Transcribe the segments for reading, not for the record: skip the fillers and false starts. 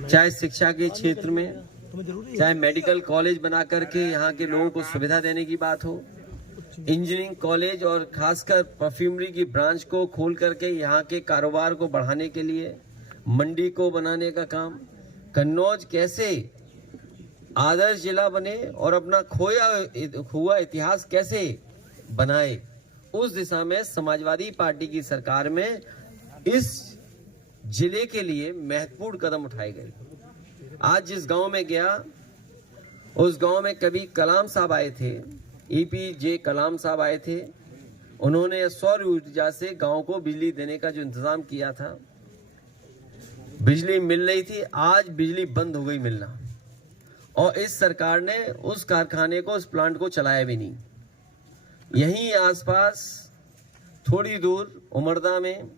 चाहे शिक्षा के क्षेत्र में, चाहे मेडिकल कॉलेज बना करके यहाँ के लोगों को सुविधा देने की बात हो, इंजीनियरिंग कॉलेज और खासकर परफ्यूमरी की ब्रांच को खोल करके यहाँ के कारोबार को बढ़ाने के लिए मंडी को बनाने का काम, कन्नौज कैसे आदर्श जिला बने और अपना खोया हुआ इतिहास कैसे बनाए, उस दिशा में समाजवादी पार्टी की सरकार में इस जिले के लिए महत्वपूर्ण कदम उठाए गए। आज जिस गांव में गया, उस गांव में कभी कलाम साहब आए थे, EPJ कलाम साहब आए थे। उन्होंने सौर ऊर्जा से गांव को बिजली देने का जो इंतजाम किया था, बिजली मिल रही थी, आज बिजली बंद हो गई मिलना, और इस सरकार ने उस कारखाने को, उस प्लांट को चलाया भी नहीं। यहीं आसपास थोड़ी दूर उमरदा में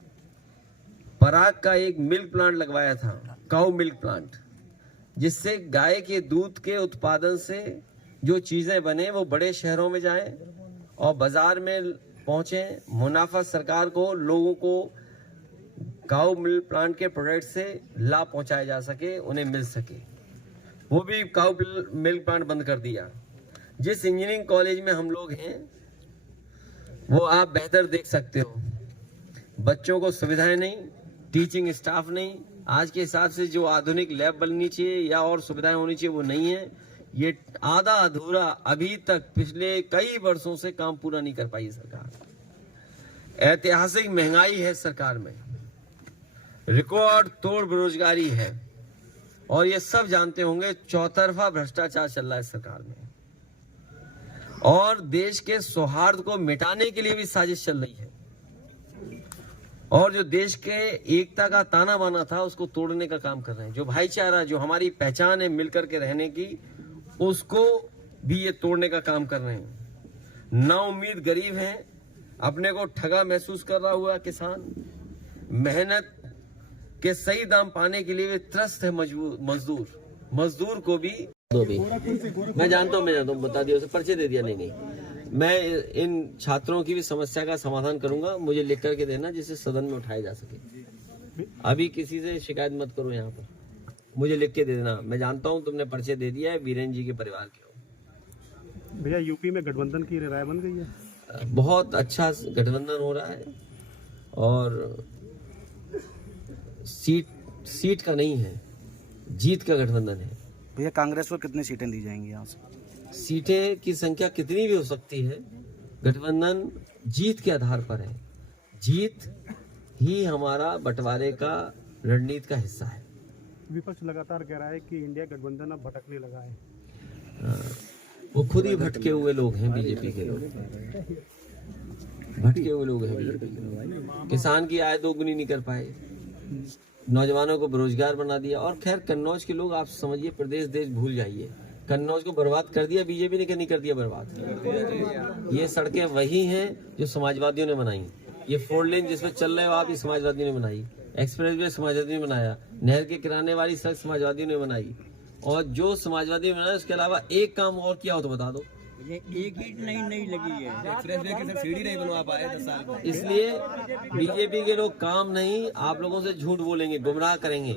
पराग का एक मिल्क प्लांट लगवाया था, काऊ मिल्क प्लांट, जिससे गाय के दूध के उत्पादन से जो चीजें बने वो बड़े शहरों में जाएं और बाजार में पहुंचे, मुनाफा सरकार को, लोगों को काऊ मिल्क प्लांट के प्रोडक्ट से लाभ पहुंचाया जा सके, उन्हें मिल सके। वो भी काऊ मिल्क प्लांट बंद कर दिया। जिस इंजीनियरिंग कॉलेज में हम लोग हैं वो आप बेहतर देख सकते हो, बच्चों को सुविधाएं नहीं, टीचिंग स्टाफ नहीं, आज के हिसाब से जो आधुनिक लैब बननी चाहिए या और सुविधाएं होनी चाहिए वो नहीं है। ये आधा अधूरा अभी तक पिछले कई वर्षों से काम पूरा नहीं कर पाई सरकार। ऐतिहासिक महंगाई है सरकार में, रिकॉर्ड तोड़ बेरोजगारी है, और ये सब जानते होंगे चौतरफा भ्रष्टाचार चल रहा है सरकार में, और देश के सौहार्द को मिटाने के लिए भी साजिश चल रही है, और जो देश के एकता का ताना बाना था उसको तोड़ने का काम कर रहे हैं। जो भाईचारा, जो हमारी पहचान है मिलकर के रहने की, उसको भी ये तोड़ने का काम कर रहे हैं। ना उम्मीद गरीब हैं, अपने को ठगा महसूस कर रहा हुआ किसान, मेहनत के सही दाम पाने के लिए वे त्रस्त है मजदूर को भी मैं जानता हूँ, बता दिया, उसे पर्चे दे दिया। नहीं, मैं इन छात्रों की भी समस्या का समाधान करूंगा, मुझे लिख करके देना जिससे सदन में उठाया जा सके। अभी किसी से शिकायत मत करो, यहाँ पर मुझे लिख के दे देना। मैं जानता हूँ तुमने पर्चे दे दिया है, वीरेन जी के परिवार के हो। भैया यूपी में गठबंधन की राय बन गई है, बहुत अच्छा गठबंधन हो रहा है, और सीट का नहीं है, जीत का गठबंधन है। भैया कांग्रेस को कितनी सीटें दी जाएंगी यहाँ से? सीटें की संख्या कितनी भी हो सकती है, गठबंधन जीत के आधार पर है। जीत ही हमारा बंटवारे का रणनीति का हिस्सा है। विपक्ष लगातार कह रहा है कि इंडिया गठबंधन अब भटकने लगा है। वो खुद ही भटके हुए लोग हैं, बीजेपी के लोग भटके हुए लोग हैं बीजेपी। किसान की आय दोगुनी नहीं कर पाए, नौजवानों को बेरोजगार बना दिया। और खैर कन्नौज के लोग, आप समझिए, प्रदेश देश भूल जाइए, कन्नौज को बर्बाद कर दिया बीजेपी ने, कि नहीं कर दिया बर्बाद। ये सड़कें वही हैं जो समाजवादियों ने बनाई, ये 4 लेन जिसमें चल रहे हो आप, ये समाजवादियों ने बनाई, एक्सप्रेस वे समाजवादियों ने बनाया, नहर के किनारे वाली सड़क समाजवादियों ने बनाई, और जो समाजवादियों ने बनाया उसके अलावा एक काम और किया हो तो बता दो। ये एक ईंट नहीं लगी है, एक्सप्रेस वे की सीढ़ी नहीं बनवा पाए 10 साल में। इसलिए बीजेपी के लोग काम नहीं, आप लोगों से झूठ बोलेंगे, गुमराह करेंगे,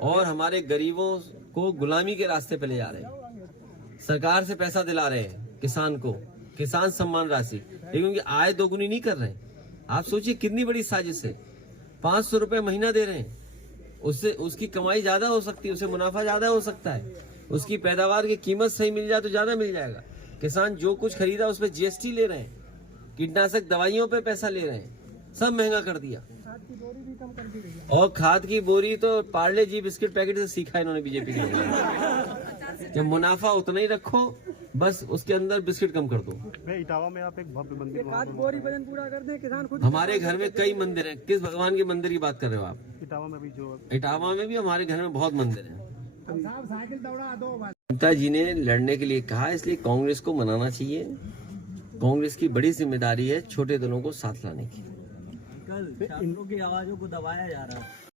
और हमारे गरीबों को गुलामी के रास्ते पे ले जा रहे हैं। सरकार से पैसा दिला रहे हैं किसान को, किसान सम्मान राशि, लेकिन उनकी आय दोगुनी नहीं कर रहे हैं। आप सोचिए कितनी बड़ी साजिश है। 500 रुपए महीना दे रहे हैं, उससे उसकी कमाई ज्यादा हो सकती है, उससे मुनाफा ज्यादा हो सकता है, उसकी पैदावार की कीमत सही मिल जाए तो ज्यादा मिल जाएगा। किसान जो कुछ खरीदा उस पर GST ले रहे हैं, कीटनाशक दवाइयों पे पैसा ले रहे हैं, सब महंगा कर दिया। और खाद की बोरी तो पार्ले जी बिस्किट पैकेट से सीखा इन्होंने बीजेपी ने। जब मुनाफा उतना ही रखो, बस उसके अंदर बिस्किट कम कर दो। इटावा में आप एक भव्य मंदिर पूरा कर दें, किसान खुद। हमारे घर में कई मंदिर हैं, किस भगवान के मंदिर की बात कर रहे हो आप? इटावा में भी इटावा में भी हमारे घर में बहुत मंदिर हैं। जनता जी ने लड़ने के लिए कहा, इसलिए कांग्रेस को मनाना चाहिए। कांग्रेस की बड़ी जिम्मेदारी है छोटे दलों को साथ लाने की। कल छात्रों की आवाजों को दबाया जा रहा है।